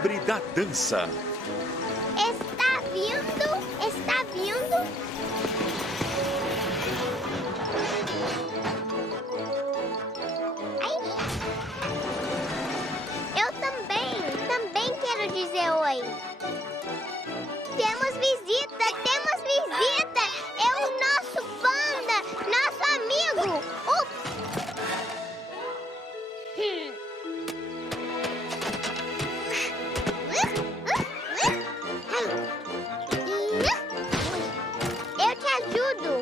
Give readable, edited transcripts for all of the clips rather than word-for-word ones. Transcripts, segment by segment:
febre da dança. Está vindo, está vindo. Ai. Eu também quero dizer oi. Temos visita, temos visita. É o nosso panda, nosso amigo. Eu te ajudo.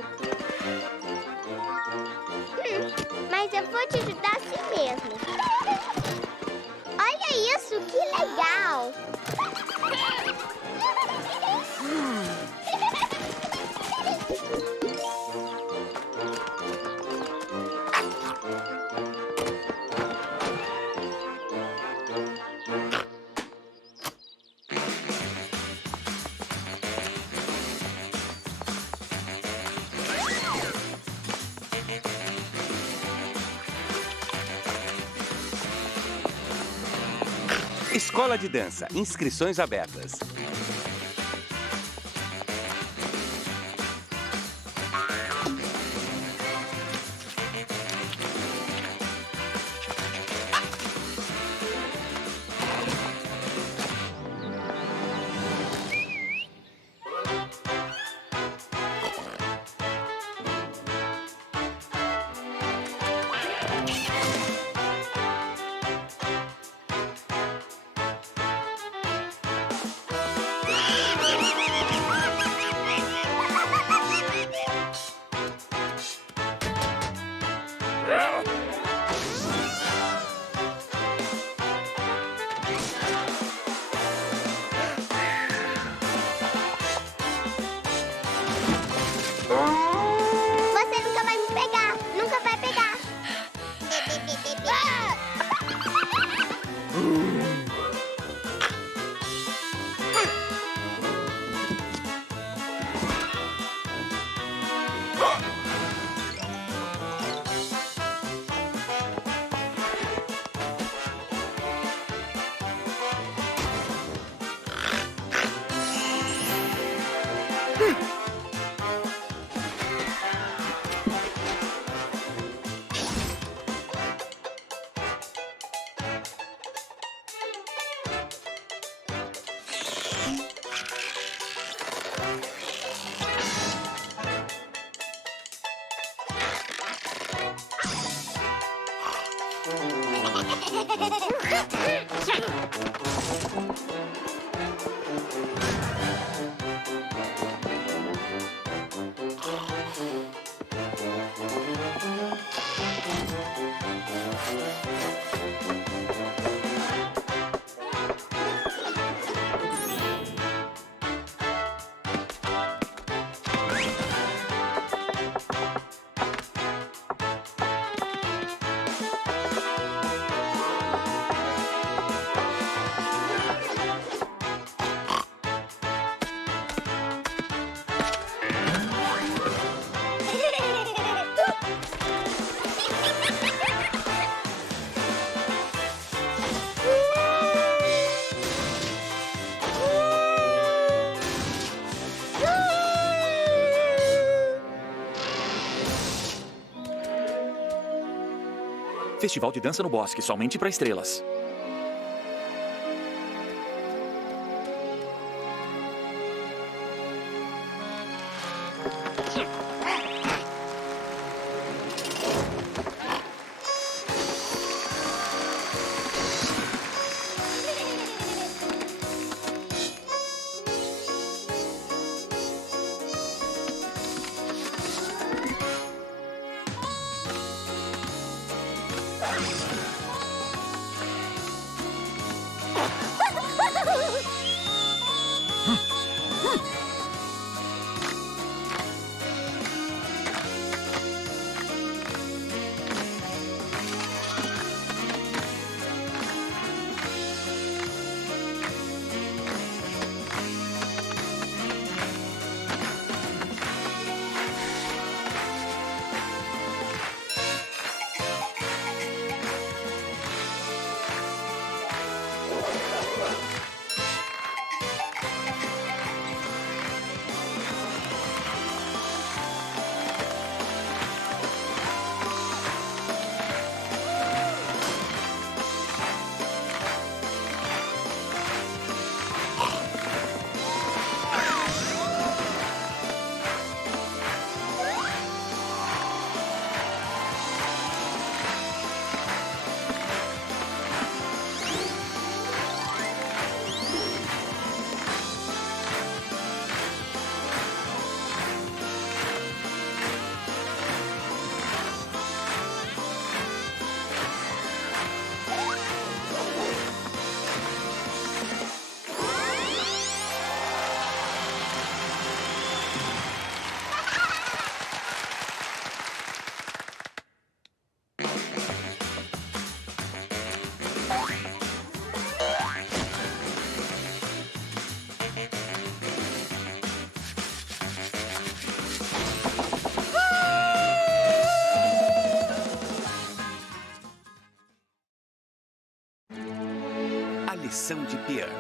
Mas eu vou te ajudar assim mesmo. Olha isso, que legal. Escola de Dança. Inscrições abertas. Você nunca vai me pegar, nunca vai pegar. Festival de dança no bosque, somente para estrelas. A lição de piano.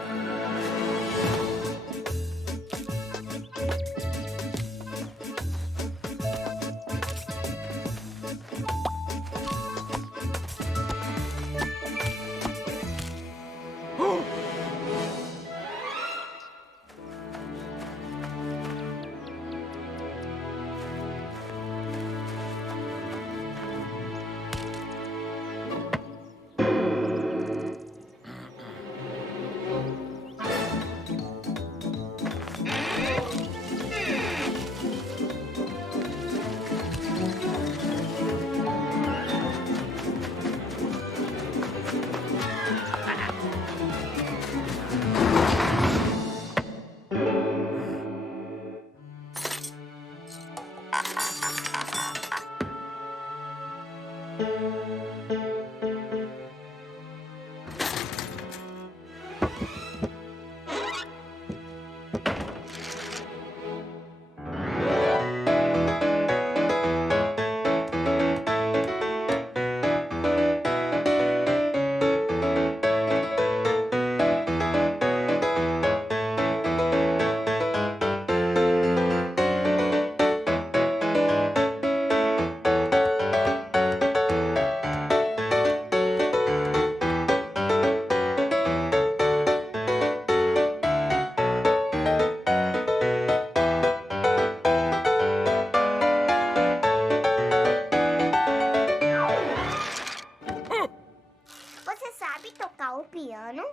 Você sabe tocar o piano?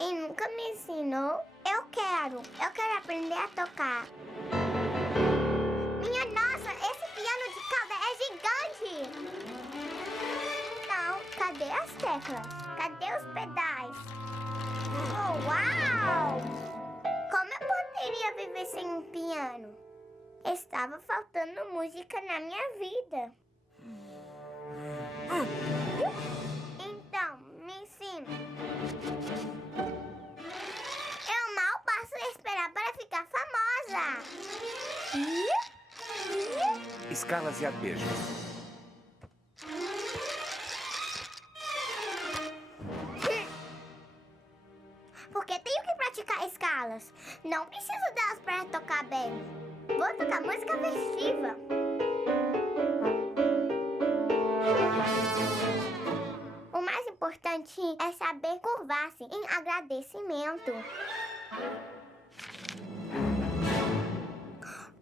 E nunca me ensinou? Eu quero aprender a tocar. Minha nossa, esse piano de cauda é gigante! Não, cadê as teclas? Cadê os pedais? Oh, uau! Como eu poderia viver sem um piano? Estava faltando música na minha vida. Então, me ensina. Eu mal posso esperar para ficar famosa. Escalas e arpejos. Porque tenho que praticar escalas. Não preciso delas para tocar bem. Vou tocar música festiva. O mais importante é saber curvar-se em agradecimento.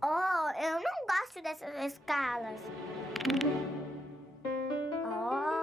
Oh, eu não gosto dessas escalas. Oh.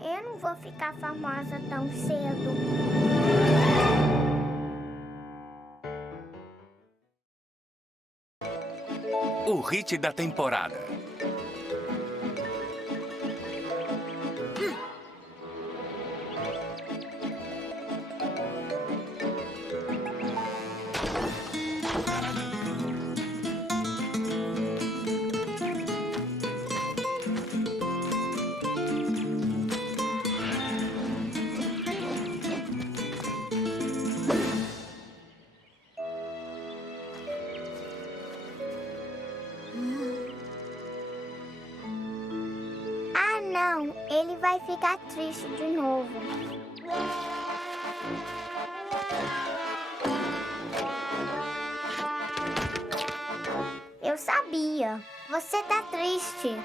Eu não vou ficar famosa tão cedo. O hit da temporada. Não, ele vai ficar triste de novo. Eu sabia. Você tá triste.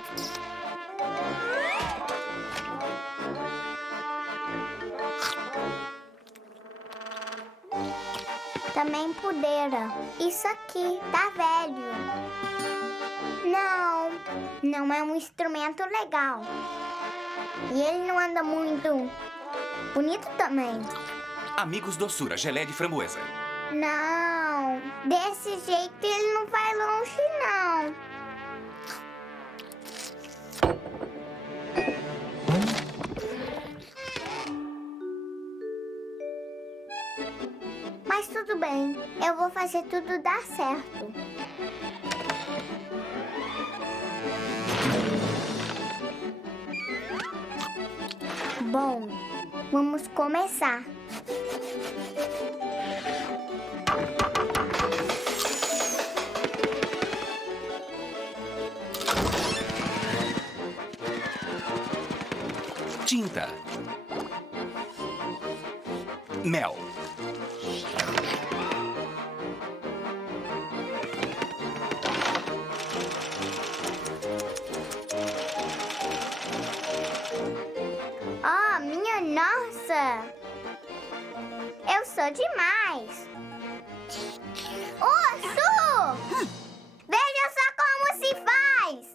Também pudera. Isso aqui tá velho. Não é um instrumento legal. E ele não anda muito bonito também. Amigos, doçura, gelé de framboesa. Não, desse jeito ele não vai longe, não. Mas tudo bem, eu vou fazer tudo dar certo. Bom, vamos começar. Tinta. Mel. Oh, minha nossa! Eu sou demais! Urso! Veja só como se faz!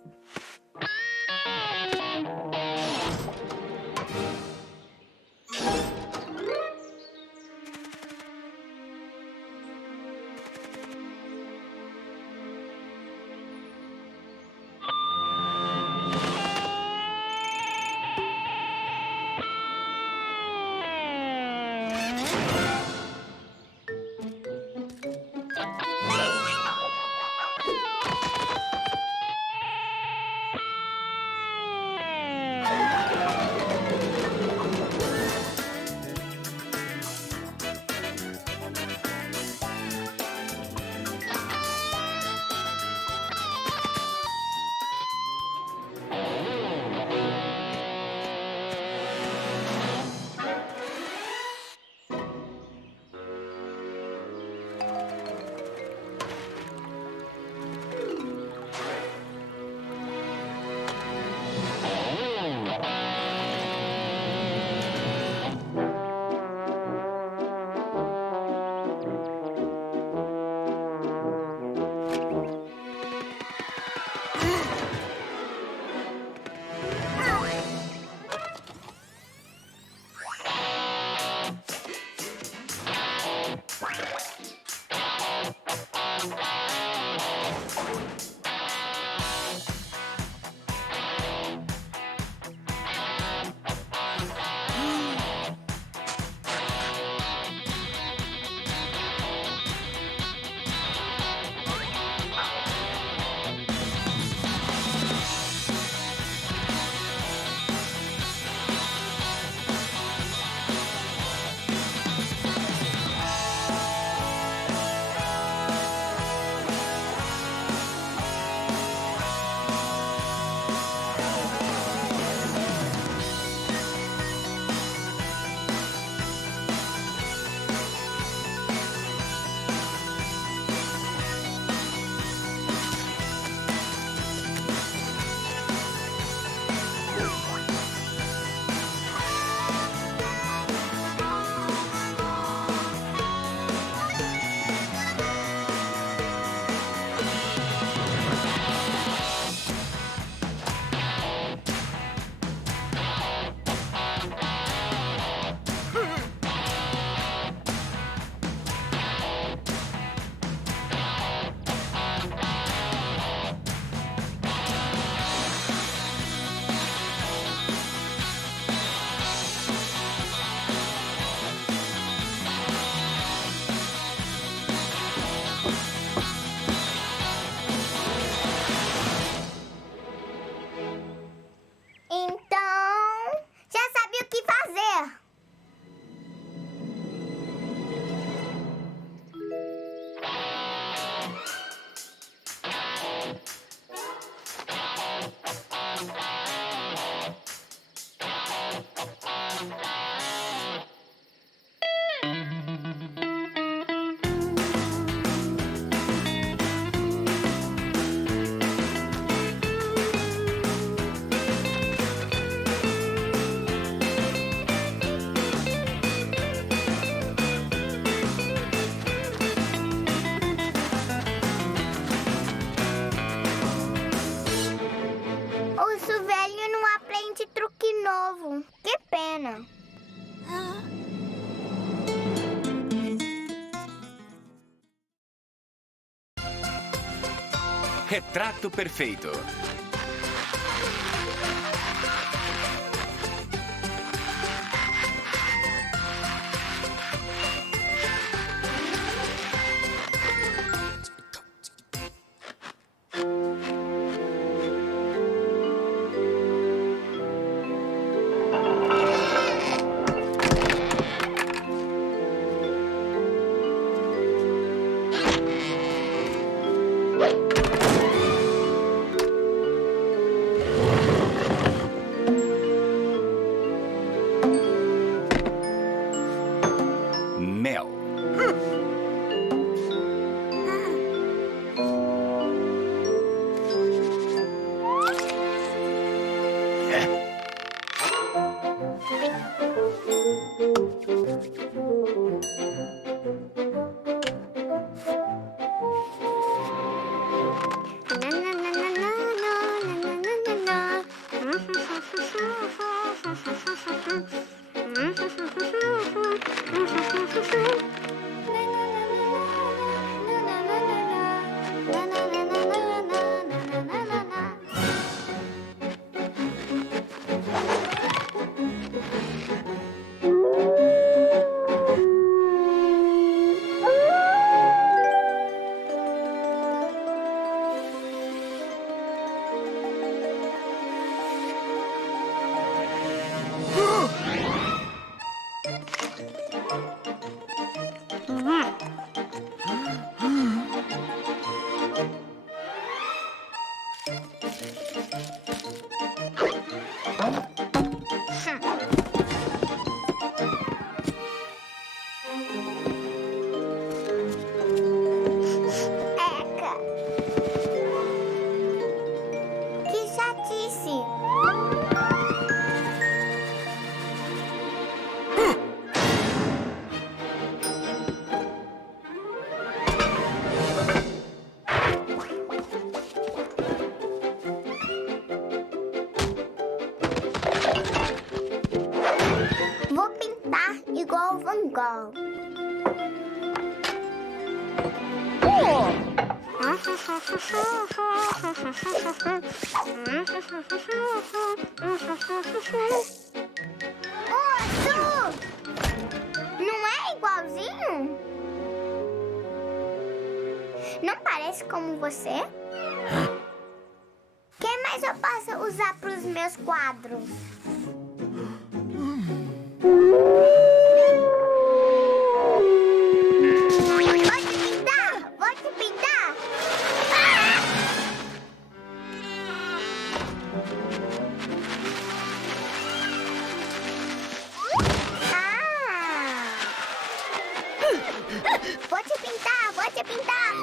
Retrato perfeito. Mel. Eca! Que chatice! Vou pintar igual o Van Gogh. Urso! Não é igualzinho? Não parece como você? O que mais eu posso usar para os meus quadros? Vou te pintar! Ah! Vou te pintar!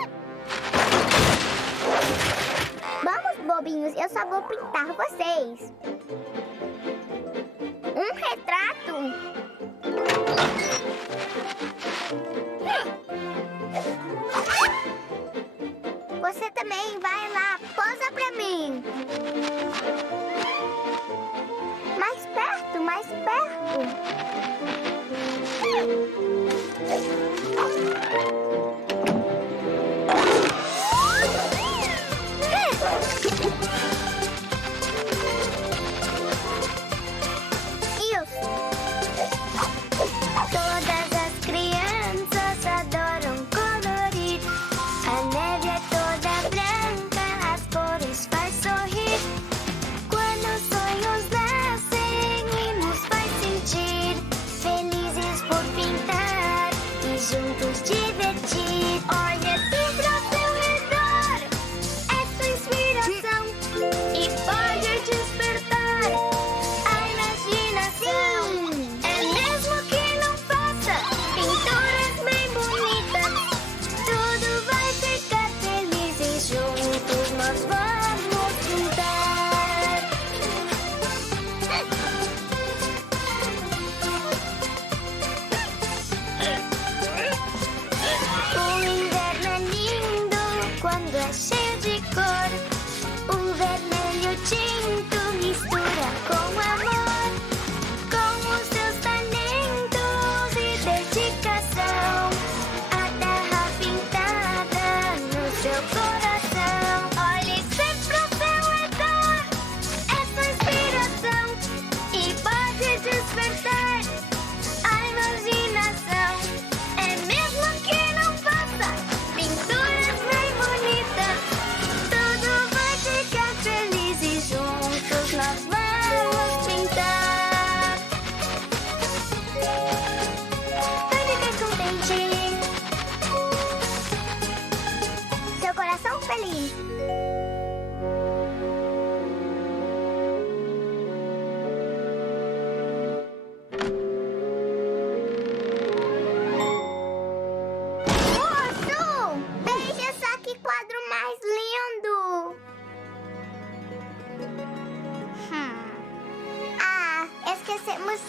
Vamos, bobinhos, eu só vou pintar vocês. Um retrato. Você também vai lá, posa pra mim. Mais perto, mais perto. Isso. Todas as crianças adoram colorir. A neve é toda branca, as cores faz sorrir. Quando os sonhos nascem e nos faz sentir feliz.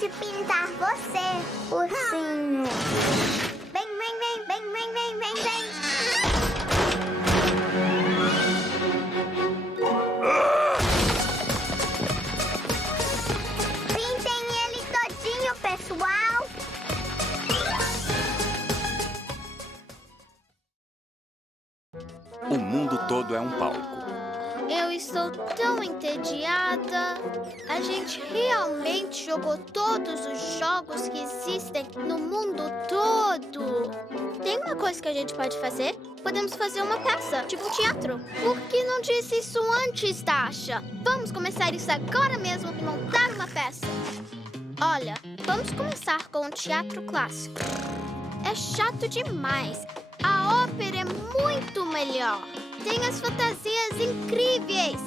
de pintar você, ursinho. Vem, vem, vem, vem, vem, vem, vem, vem. Pintem ele todinho, pessoal. O mundo todo é um palco. Eu estou tão entediada. A gente realmente jogou todos os jogos que existem no mundo todo. Tem uma coisa que a gente pode fazer? Podemos fazer uma peça, tipo um teatro. Por que não disse isso antes, Tasha? Vamos começar isso agora mesmo e montar uma peça. Olha, vamos começar com um teatro clássico. É chato demais. A ópera é muito melhor. Tem as fantasias incríveis.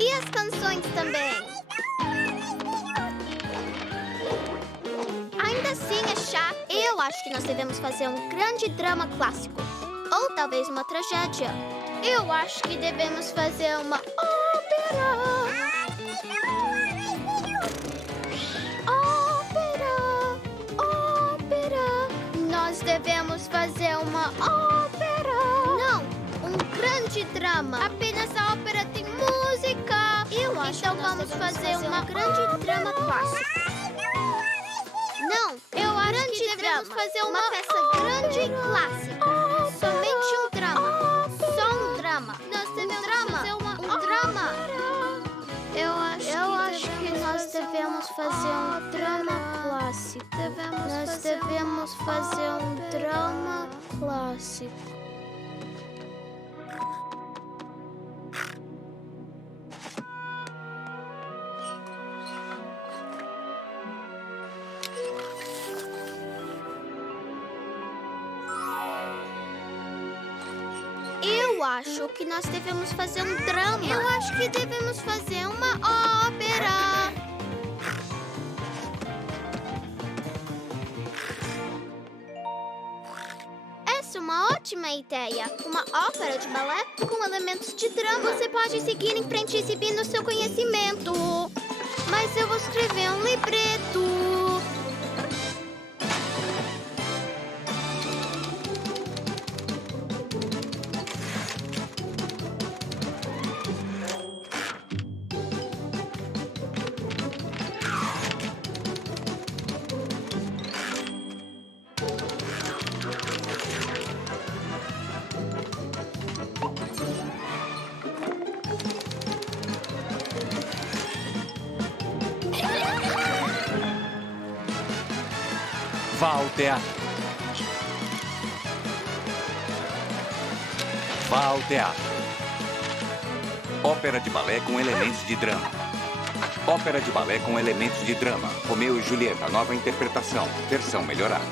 E as canções também. Ainda assim é chato. Eu acho que nós devemos fazer um grande drama clássico. Ou talvez uma tragédia. Eu acho que devemos fazer uma ópera. Ópera. Nós devemos fazer uma ópera. Não, um grande drama. Apenas a ópera tem música. Eu acho então que vamos fazer uma grande drama clássico. Não, eu acho que devemos fazer uma peça grande e clássica. Somente um drama. Só um drama. Nós devemos fazer um drama. Eu acho que nós devemos fazer um drama clássico. Nós devemos fazer um drama clássico. Eu acho que nós devemos fazer um drama. Eu acho que devemos fazer uma ópera. Essa é uma ótima ideia. Uma ópera de balé com elementos de drama. Você pode seguir em frente exibindo seu conhecimento. Mas eu vou escrever um libreto. Vá ao teatro. Vá ao teatro. Ópera de balé com elementos de drama. Ópera de balé com elementos de drama. Romeu e Julieta, nova interpretação. Versão melhorada.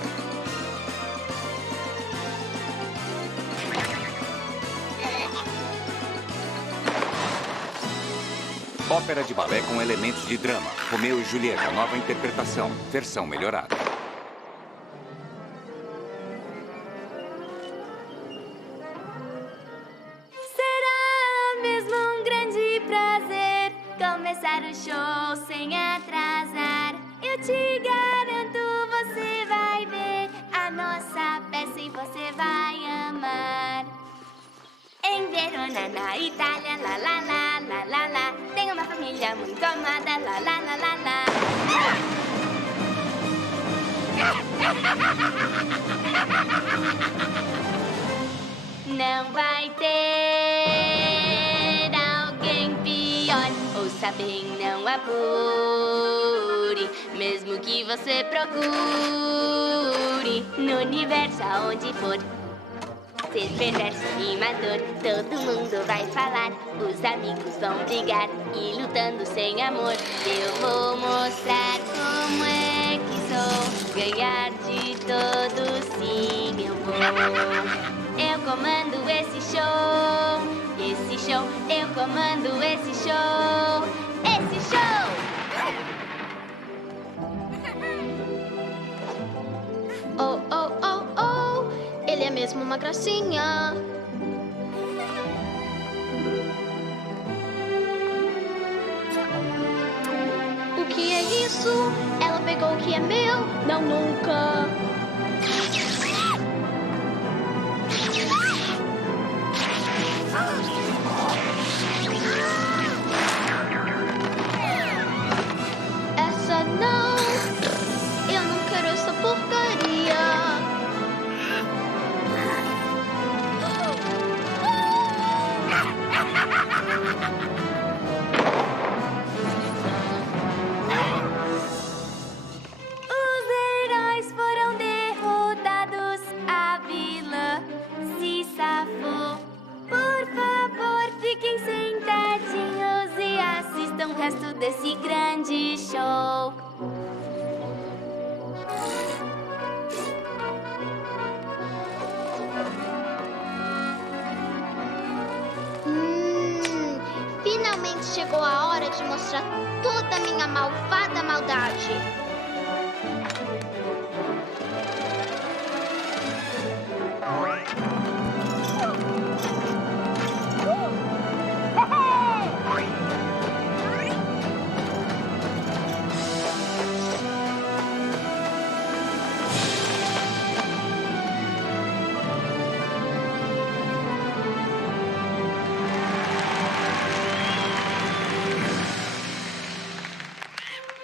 Ópera de balé com elementos de drama. Romeu e Julieta, nova interpretação. Versão melhorada. Começar o show sem atrasar. Eu te garanto, você vai ver a nossa peça e você vai amar. Em Verona, na Itália, lá, lá, lá, lá, lá, lá. Tem uma família muito amada, lá, lá, lá, lá, lá. Não vai ter alguém pior. Ouça bem, não apure, mesmo que você procure. No universo aonde for, ser perverso, animador, todo mundo vai falar. Os amigos vão brigar e lutando sem amor. Eu vou mostrar como é que sou, ganhar de todos, sim eu vou. Eu comando esse show, eu comando esse show, esse show! Oh, oh, oh, oh, ele é mesmo uma gracinha. O que é isso? Ela pegou o que é meu? Não, nunca. Essa não. Eu não quero essa porcaria. Os heróis foram derrotados, a vilã se safou. Por favor, fiquem sentadinhos e assistam o resto desse grande show. Finalmente chegou a hora de mostrar toda a minha malvada maldade.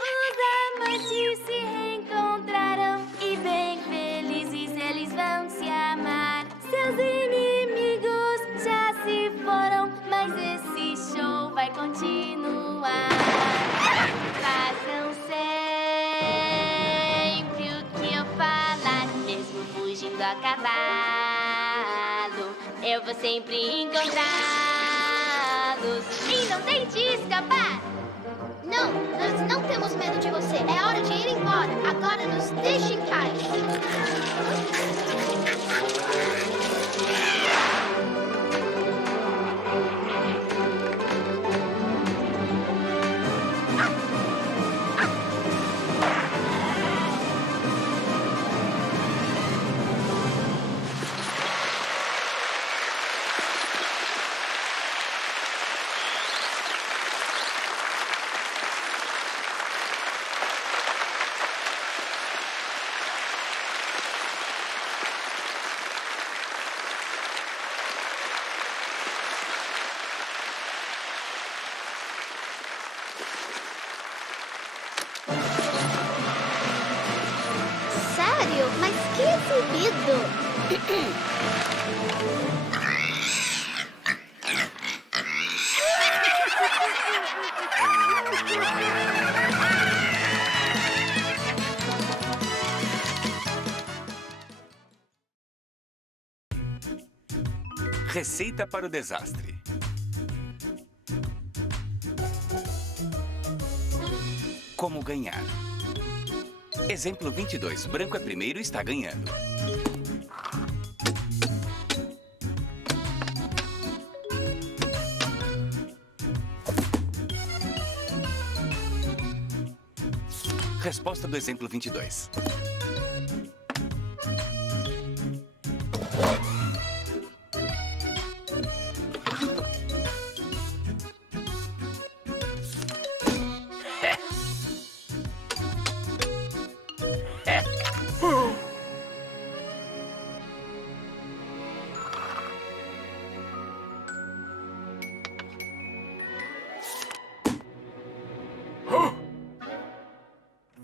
Os amantes se reencontraram e bem felizes eles vão se amar. Seus inimigos já se foram, mas esse show vai continuar. Façam sempre o que eu falar, mesmo fugindo a cavalo. Eu vou sempre encontrá-los e não tente escapar. Não, nós não temos medo de você. É hora de ir embora. Agora nos deixe em paz. Sério? Mas que exibido! Receita para o desastre. Como ganhar? Exemplo 22. Branco é primeiro e está ganhando. Resposta do exemplo 22.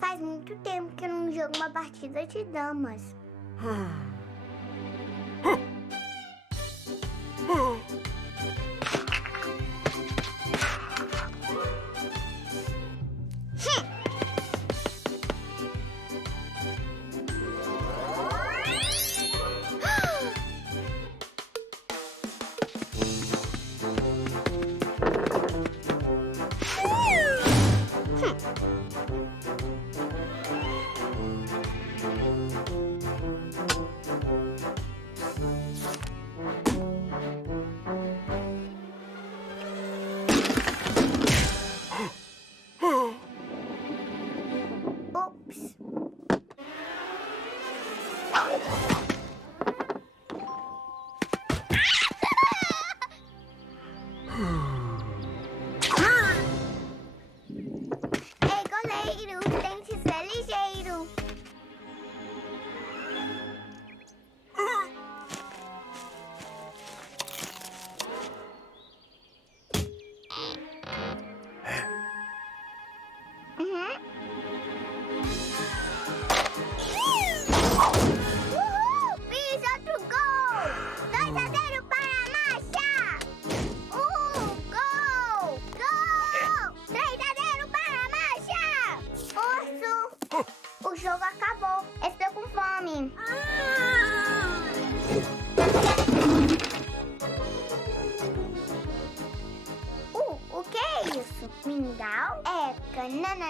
Faz muito tempo que eu não jogo uma partida de damas.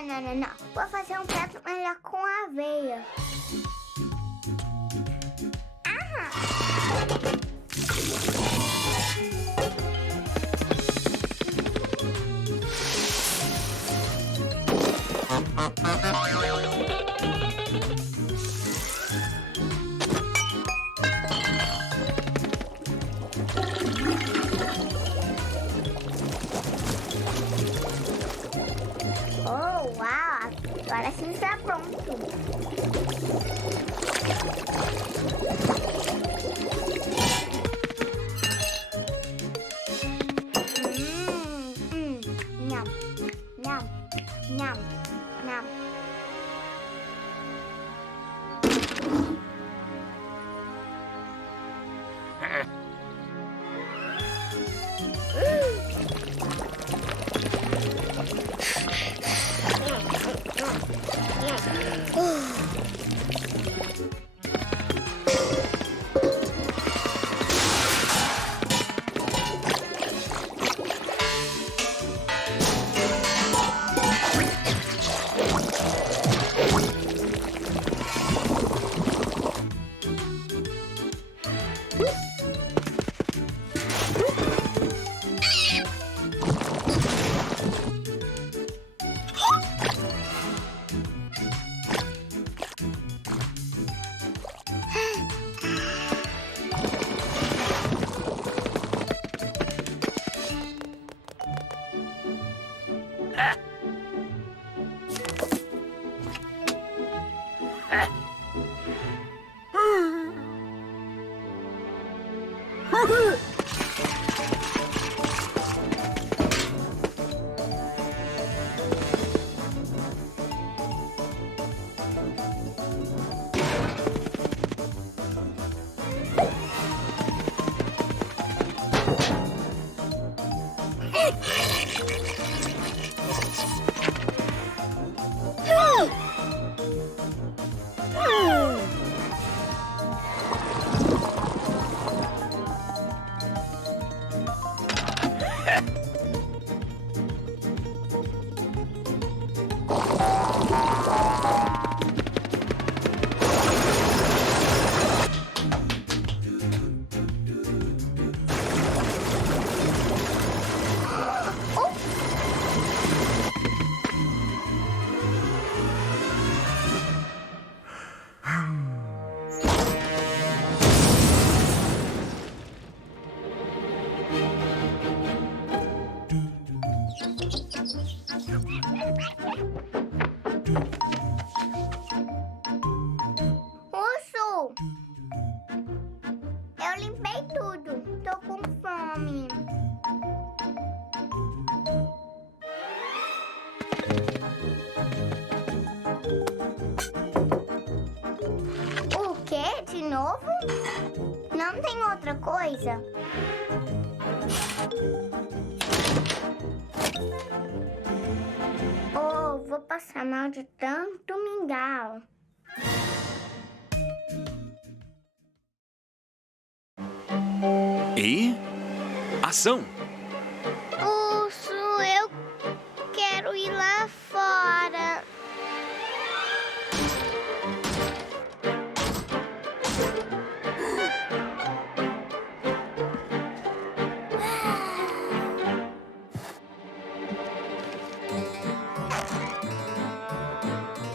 Não. Vou fazer um prato melhor com aveia. Oh, uau! Agora sim está pronto. Nham, nham, nham, nham. Urso! Eu limpei tudo. Tô com fome. O quê? De novo? Não tem outra coisa? Oh, vou passar mal de tanto mingau. E... ação! Urso, eu quero ir lá fora.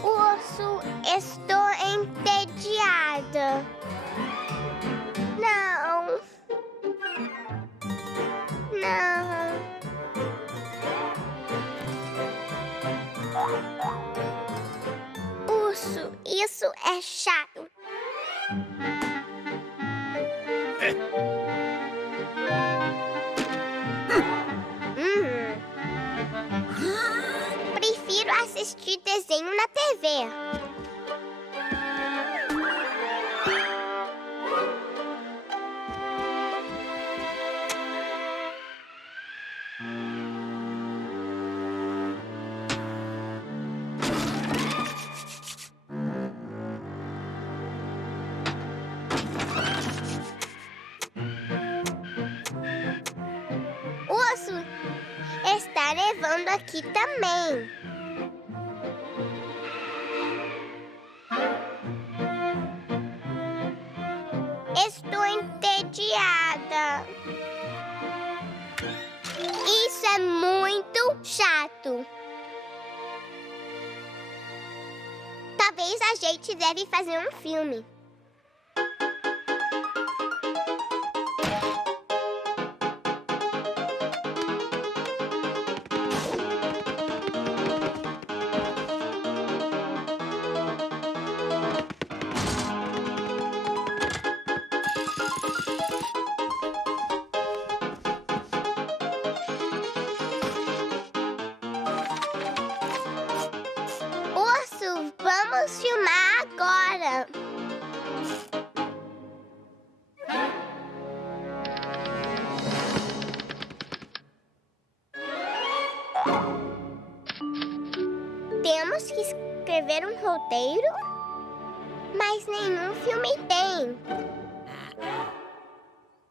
Urso, estou entediada. Não. Não. Urso, isso é chato. Prefiro assistir desenho na TV. Urso, está nevando aqui também. entediada. Isso é muito chato. Talvez a gente deve fazer um filme. Urso, vamos filmar agora. Temos que escrever um roteiro, mas nenhum filme tem.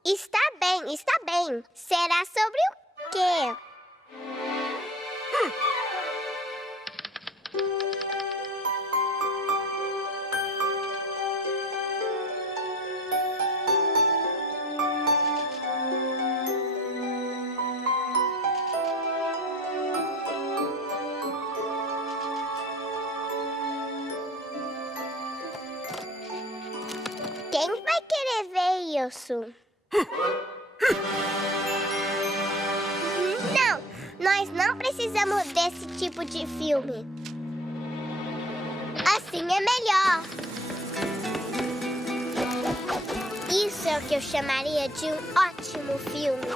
Está bem, está bem. Será sobre o quê? Quem vai querer ver isso? Não, nós não precisamos desse tipo de filme. Assim é melhor. Isso é o que eu chamaria de um ótimo filme.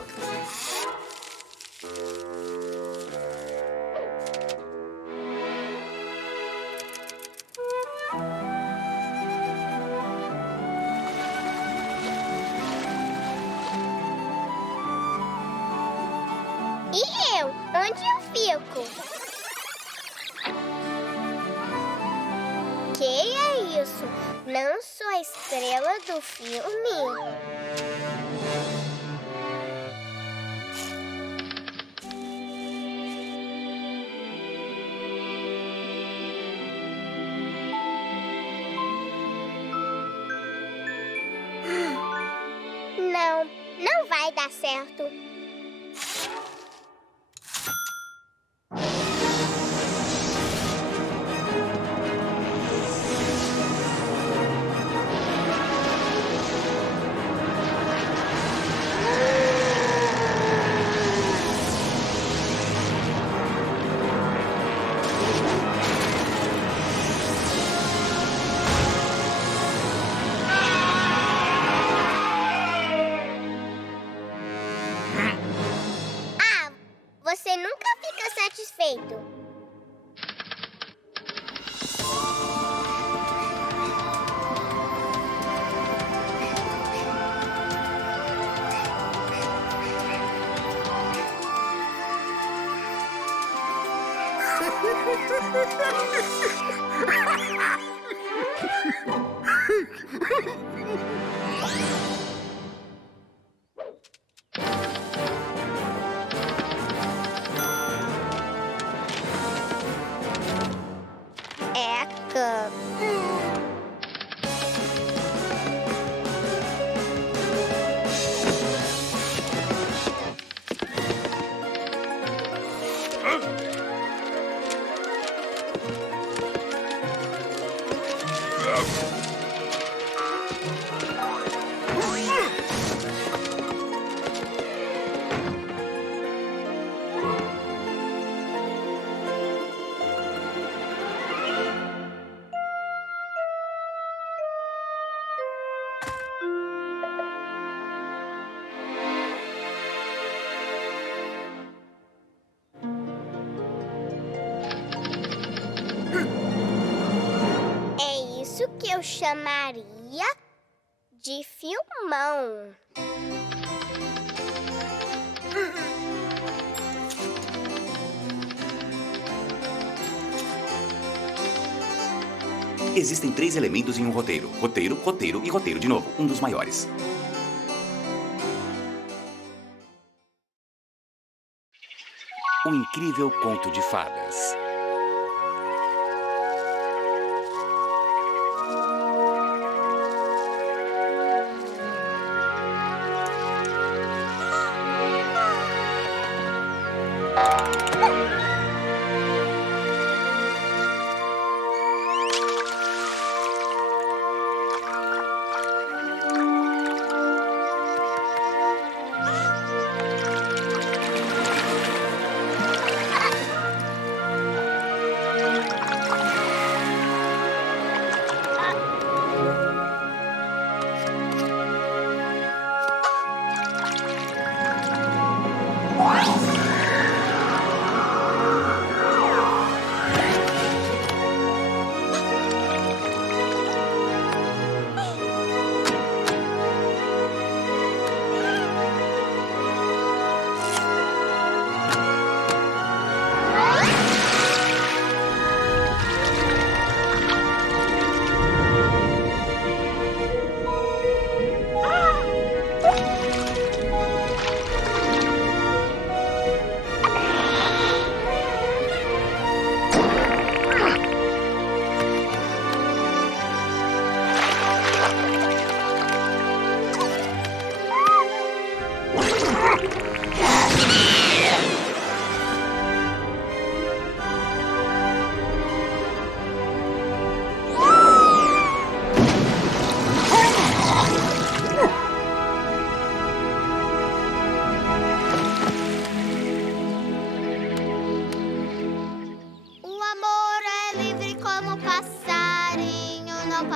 E eu? Onde eu fico? Que é isso? Não sou a estrela do filme? Não, não vai dar certo. Você nunca fica satisfeito. Que eu chamaria de filmão. Existem 3 elementos em um roteiro. Roteiro, roteiro e roteiro de novo, um dos maiores. Um incrível conto de fadas.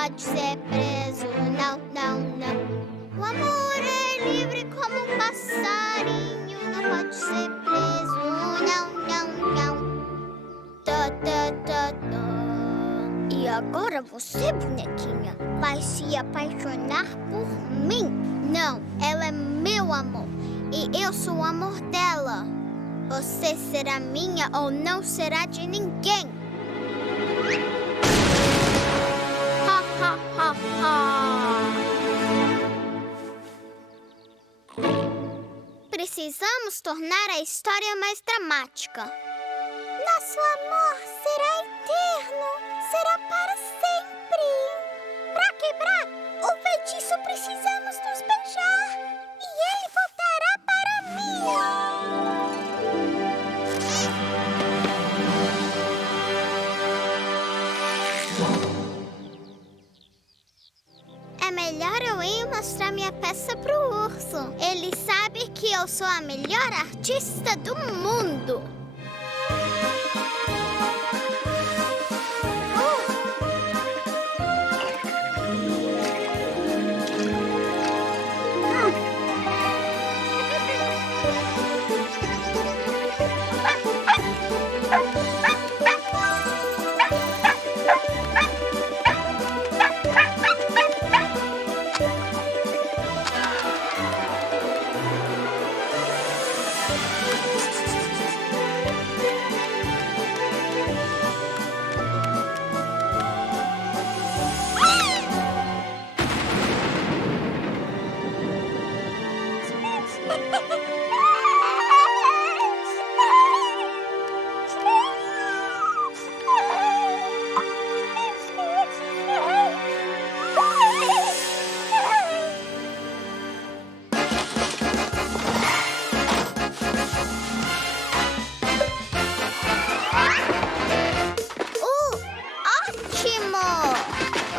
pode ser preso, não, não, não. O amor é livre como um passarinho, não pode ser preso, não, não, não. Tó, tó, tó, tó. E agora você, bonequinha, vai se apaixonar por mim? Não, ela é meu amor e eu sou o amor dela. Você será minha ou não será de ninguém. Ha, ha, ha, ha. Precisamos tornar a história mais dramática. Nosso amor será eterno, será para sempre. Para quebrar o feitiço, precisamos nos beijar e ele voltará para mim. É melhor eu ir mostrar minha peça pro urso. Ele sabe que eu sou a melhor artista do mundo.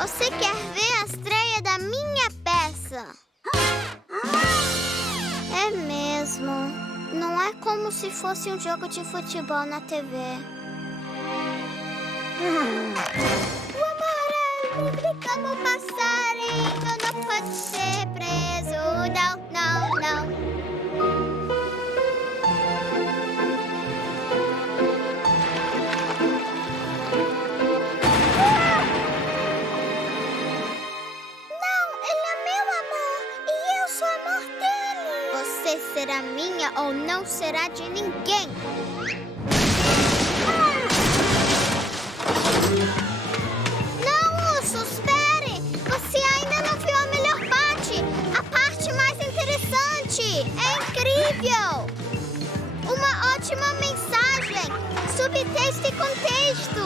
Você quer ver a estreia da minha peça? É mesmo. Não é como se fosse um jogo de futebol na TV. O amor é livre como um passarinho, não pode ser preso. Não, não, não. Será minha ou não será de ninguém. Não, Urso, espere! Você ainda não viu a melhor parte! A parte mais interessante! É incrível! Uma ótima mensagem! Subtexto e contexto!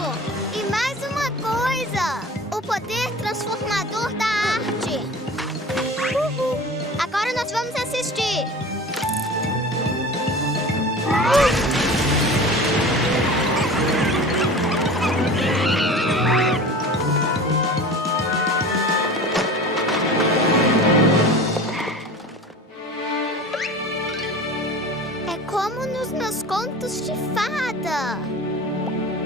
E mais uma coisa! O poder transformador da arte! Agora nós vamos assistir! como nos meus contos de fada.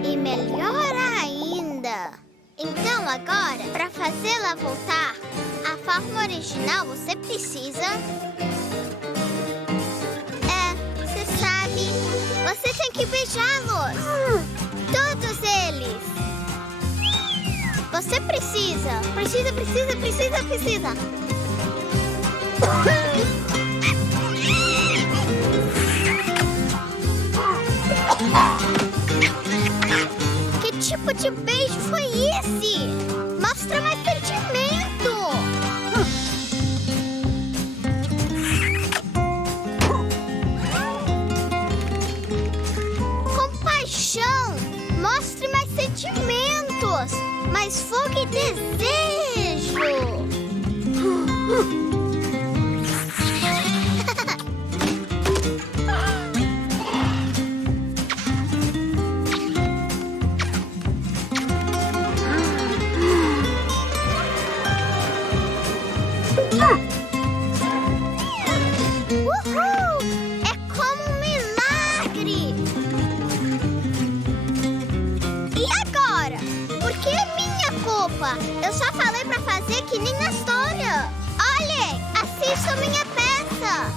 E melhor ainda. Então agora, para fazê-la voltar à forma original, você precisa... você sabe, você tem que beijá-los. Todos eles. Você precisa. Que tipo de beijo foi esse? Mostra mais sentimento. Compaixão. Mostre mais sentimentos. Mais fogo e desejo. Uhul! É como um milagre! E agora? Por que é minha culpa? Eu só falei pra fazer que nem na história. Olhem, assistam minha peça.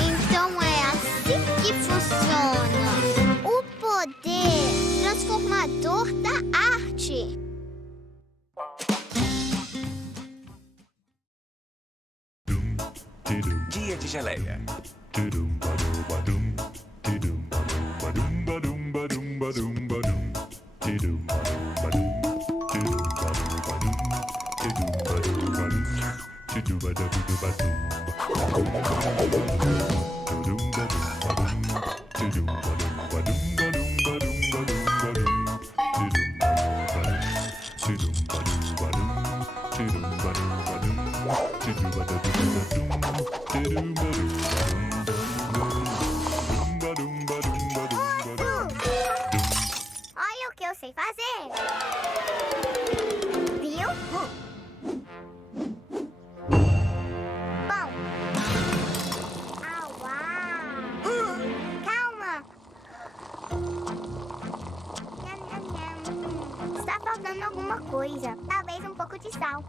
Então é assim que funciona o poder transformador da arte. Dia de geleia. Olha o que eu sei fazer. Viu? Bom. Uau. Calma. Nham, nham, nham. Está faltando alguma coisa. Talvez um pouco de sal.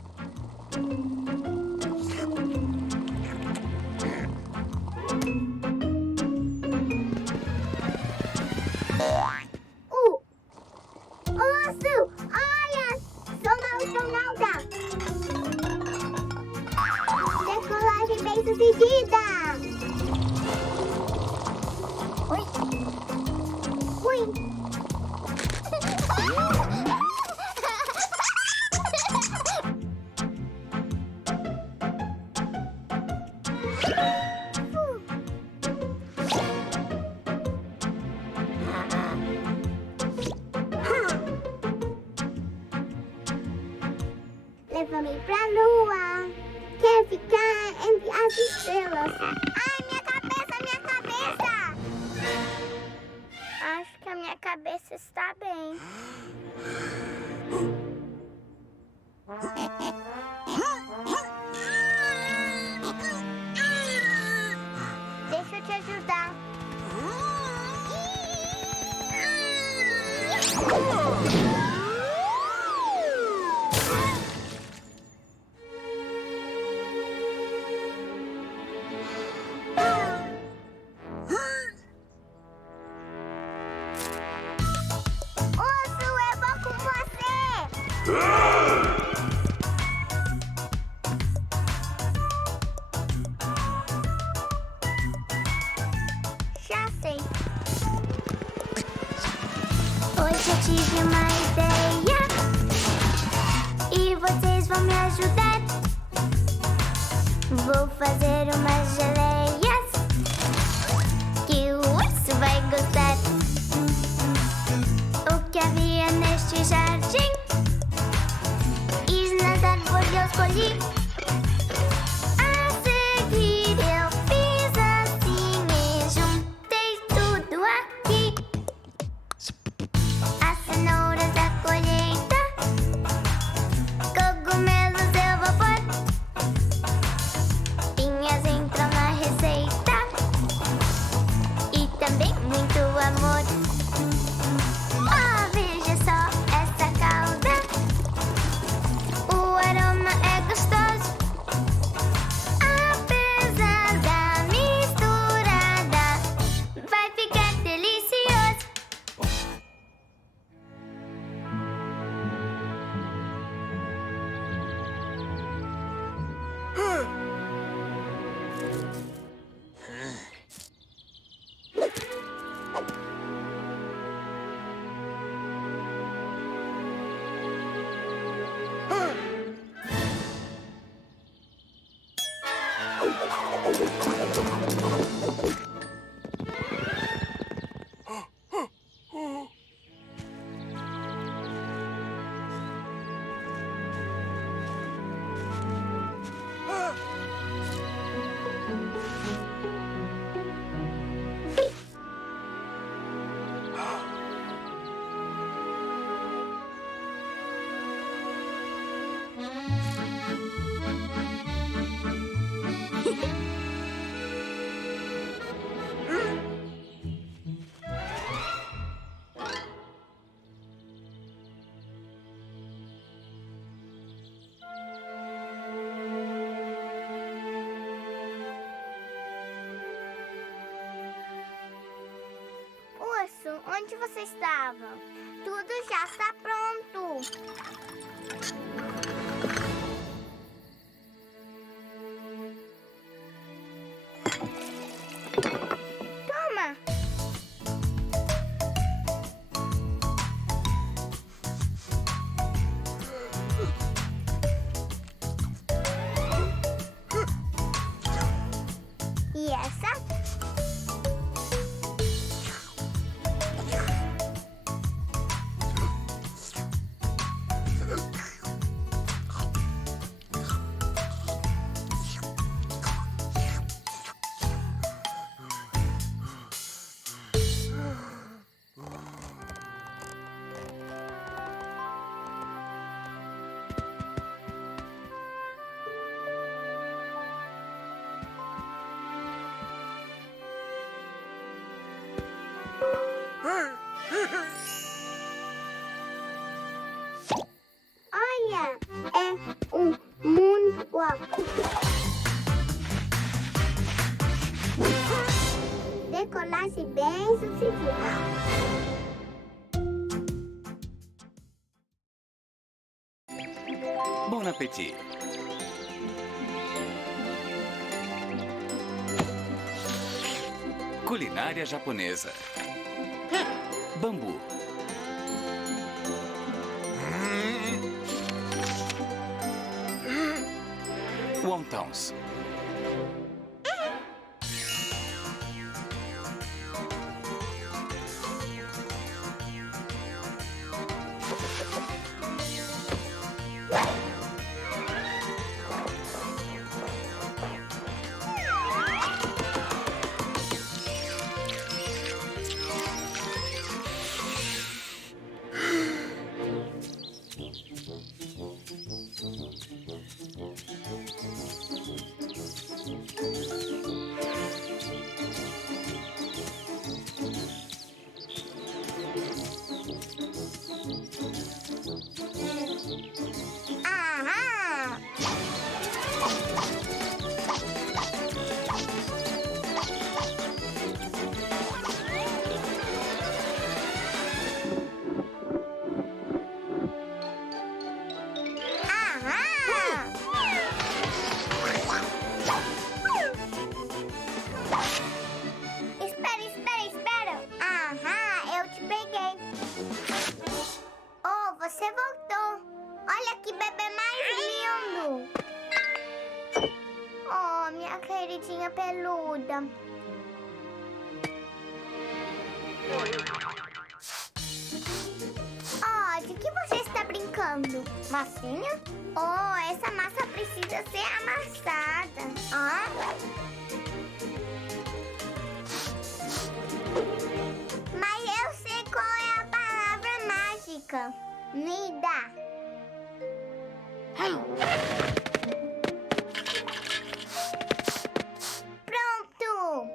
Urso! Olha! Sonalda! Decolagem bem sucedida! Oi! Ui! Leva-me pra lua. Quero ficar entre as estrelas. Ai, minha cabeça! Acho que a minha cabeça está bem. Deixa eu te ajudar. Já sei. Hoje eu tive uma ideia e vocês vão me ajudar. Vou fazer umas geleias que o urso vai gostar. O que havia neste jardim e nas árvores eu escolhi. A seguir eu fiz Urso, onde você estava? Tudo já está pronto. Toma. E essa? Olha, é um mundo. Decolar-se bem sucedido. Bon appétit. Culinária japonesa. Bambu. Wontons. Você voltou. Olha que bebê mais lindo. Oh, minha queridinha peluda. Oh, de que você está brincando? Massinha? Oh, essa massa precisa ser amassada. Mas eu sei qual é a palavra mágica. Me dá. Pronto.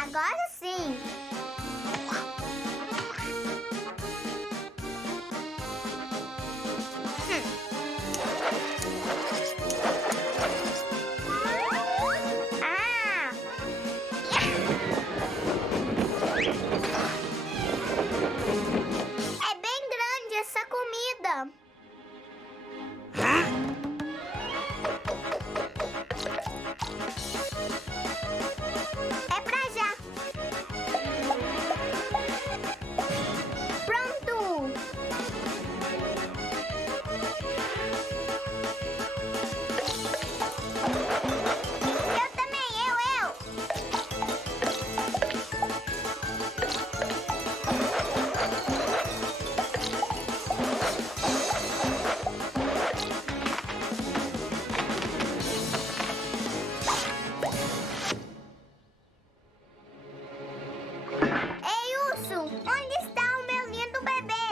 Agora sim. É bem grande essa comida. É pra já. Pronto. Eu também, eu. Ei, urso, onde está o meu lindo bebê?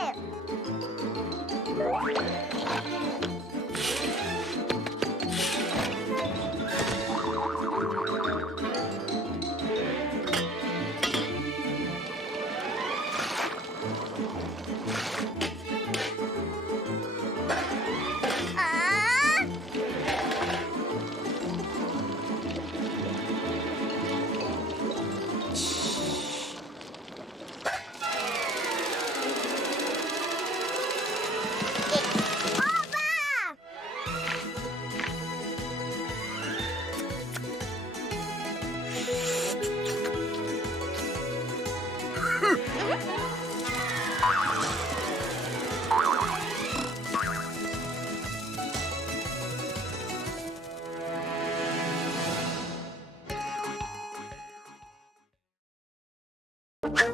Ah! Oba!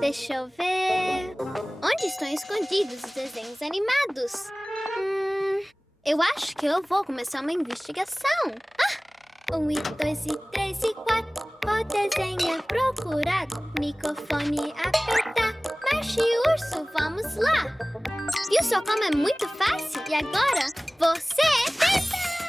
Deixa eu ver. Onde estão escondidos os desenhos animados? Eu acho que eu vou começar uma investigação. 1 e 2 e 3 e 4. O desenho é procurar. Microfone apertar. Marcha e urso, vamos lá. Viu só como é muito fácil? E agora, você tenta!